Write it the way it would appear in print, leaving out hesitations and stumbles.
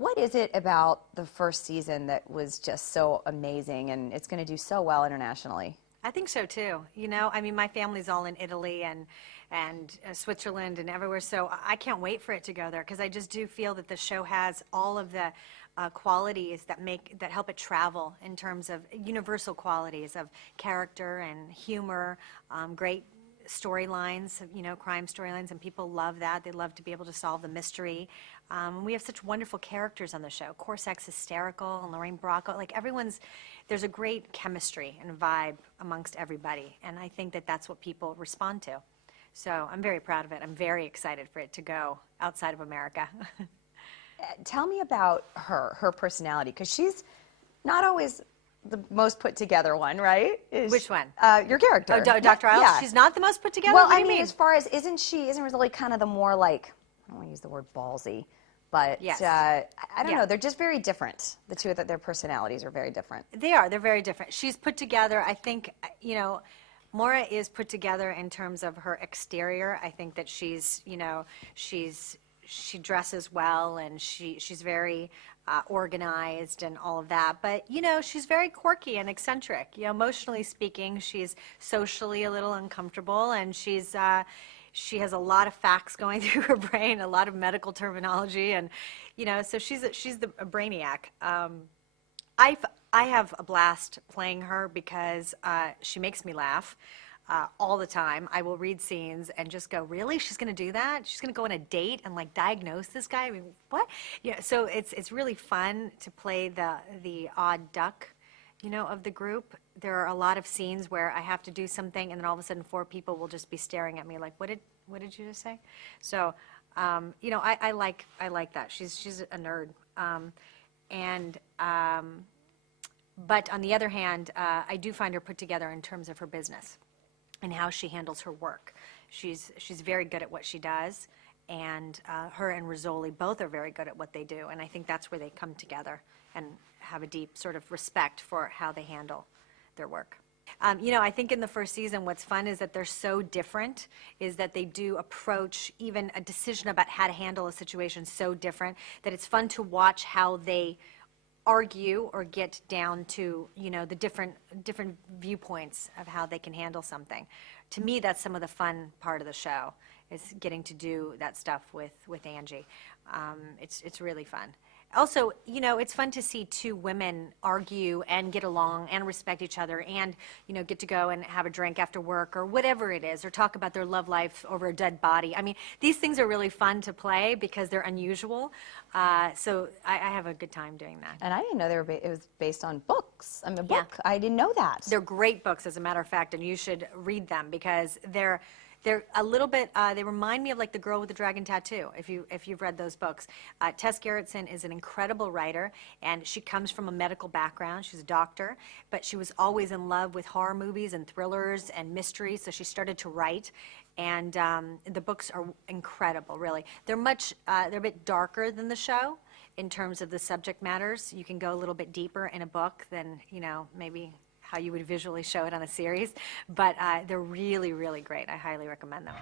What is it about the first season that was just so amazing and it's going to do so well internationally? I think so too. You know, I mean, my family's all in Italy and Switzerland and everywhere, so I can't wait for it to go there because I just do feel that the show has all of the qualities that help it travel in terms of universal qualities of character and humor, great storylines, you know, crime storylines, and people love that. They love to be able to solve the mystery. We have such wonderful characters on the show. Corsack's hysterical, and Lorraine Bracco. Like there's a great chemistry and vibe amongst everybody, and I think that that's what people respond to. So I'm very proud of it. I'm very excited for it to go outside of America. Tell me about her personality, because she's not always the most put together one, right? Which one? Your character. Oh, Dr. Isles? Yeah. She's not the most put together? Well, What do I you mean, mean? as far as, isn't Rizzoli kind of the more like, I don't want to use the word ballsy, but yes. I don't know, they're just very different. The two, that their personalities are very different. They are. They're very different. She's put together, I think, you know, Maura is put together in terms of her exterior. I think that she's, you know, she dresses well, and she's very organized and all of that. But, you know, she's very quirky and eccentric. You know, emotionally speaking, she's socially a little uncomfortable, and she has a lot of facts going through her brain, a lot of medical terminology, and, you know, so she's a brainiac. I have a blast playing her because she makes me laugh all the time. I will read scenes and just go, really? She's going to do that? She's going to go on a date and like diagnose this guy? I mean, what? Yeah. So it's really fun to play the odd duck, you know, of the group. There are a lot of scenes where I have to do something, and then all of a sudden 4 people will just be staring at me like, what did you just say? So, you know, I like that. She's a nerd. But on the other hand, I do find her put together in terms of her business and how she handles her work. She's very good at what she does, and her and Rizzoli both are very good at what they do, and I think that's where they come together and have a deep sort of respect for how they handle their work. You know, I think in the first season, what's fun is that they're so different, is that they do approach even a decision about how to handle a situation so different that it's fun to watch how they argue or get down to, you know, the different viewpoints of how they can handle something. To me, that's some of the fun part of the show, is getting to do that stuff with Angie. It's really fun. Also, you know, it's fun to see 2 women argue and get along and respect each other and, you know, get to go and have a drink after work or whatever it is, or talk about their love life over a dead body. I mean, these things are really fun to play because they're unusual. So I have a good time doing that. And I didn't know it was based on books. I mean, a book. Yeah. I didn't know that. They're great books, as a matter of fact, and you should read them because they're a little bit, they remind me of like The Girl with the Dragon Tattoo, if you've read those books. Tess Gerritsen is an incredible writer, and she comes from a medical background. She's a doctor, but she was always in love with horror movies and thrillers and mysteries, so she started to write. And the books are incredible, really. They're a bit darker than the show in terms of the subject matters. You can go a little bit deeper in a book than, you know, maybe how you would visually show it on a series, but they're really, really great. I highly recommend them.